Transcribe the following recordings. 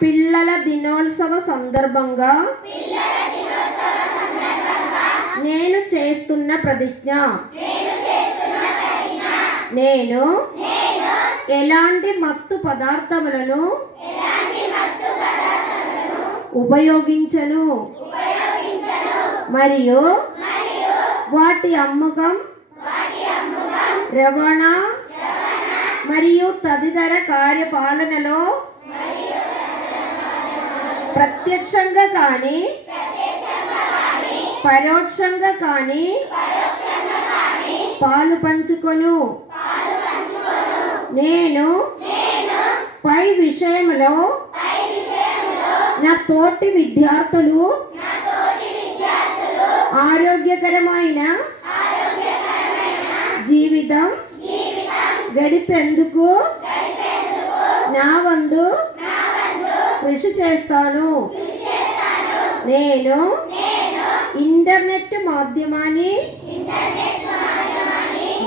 పిల్లల దినోత్సవ సందర్భంగా నేను చేస్తున్న ప్రతిజ్ఞ, నేను ఎలాంటి మత్తు పదార్థములను ఉపయోగించను మరియు వాటి అమ్మకం, రవాణా మరియు తదితర కార్యపాలనలో ప్రత్యక్షంగా కానీ పరోక్షంగా కానీ పాలు పంచుకొను. నేను పై విషయంలో నా తోటి విద్యార్థులు ఆరోగ్యకరమైన జీవితం గడిపేందుకు నా వంతు కృషి చేస్తాను. నేను ఇంటర్నెట్ మాధ్యమాన్ని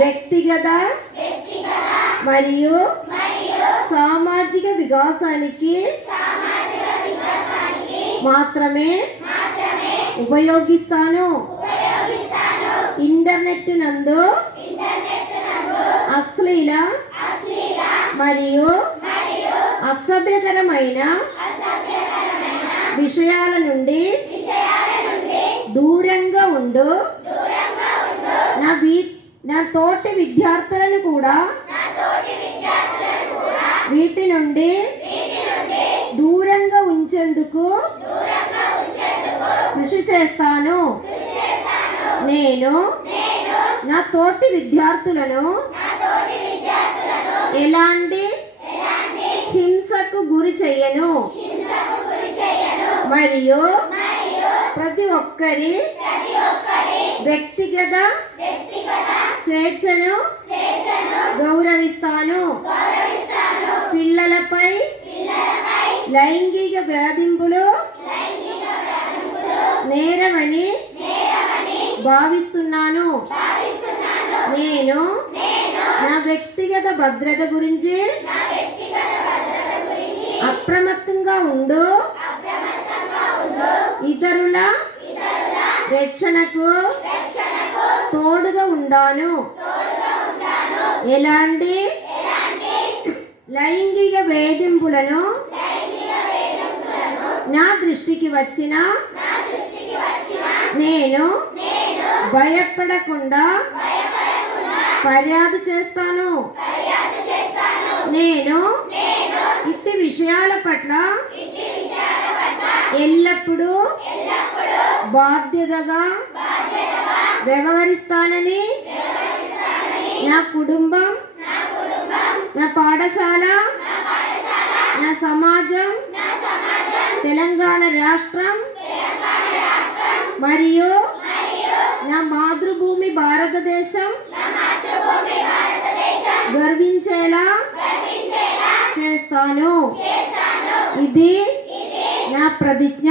వ్యక్తిగత మరియు సామాజిక వికాసానికి మాత్రమే ఉపయోగిస్తాను. ఇంటర్నెట్ నందు అశ్లీల మరియు అసభ్యకరమైన విషయాల నుండి దూరంగా ఉండు. నా తోటి విద్యార్థులను కూడా వీటి నుండి దూరంగా ఉంచేందుకు కృషి చేస్తాను. నేను నా తోటి విద్యార్థులను ఎలాంటి హింసకు గురి చేయను మరియు ప్రతి ఒక్కరి వ్యక్తిగత స్వేచ్ఛను గౌరవిస్తాను. పిల్లలపై లైంగిక వేధింపులు నేరమని భావిస్తున్నాను. నేను నా వ్యక్తిగత భద్రత గురించి అప్రమత్తంగా ఉండు. ఇతరుల రక్షణకు తోడుగా ఉండాను. ఎలాంటి లైంగిక వేధింపులను నా దృష్టికి వచ్చిన నేను భయపడకుండా ఫిర్యాదు చేస్తాను. నేను ఇట్టి విషయాల పట్ల ఎల్లప్పుడూ బాధ్యతగా వ్యవహరిస్తానని నా కుటుంబం, నా పాఠశాల, నా సమాజం, తెలంగాణ రాష్ట్రం మరియు నా మాతృభూమి భారతదేశం గర్వించేలా చేస్తాను. ఇది నా ప్రతిజ్ఞ.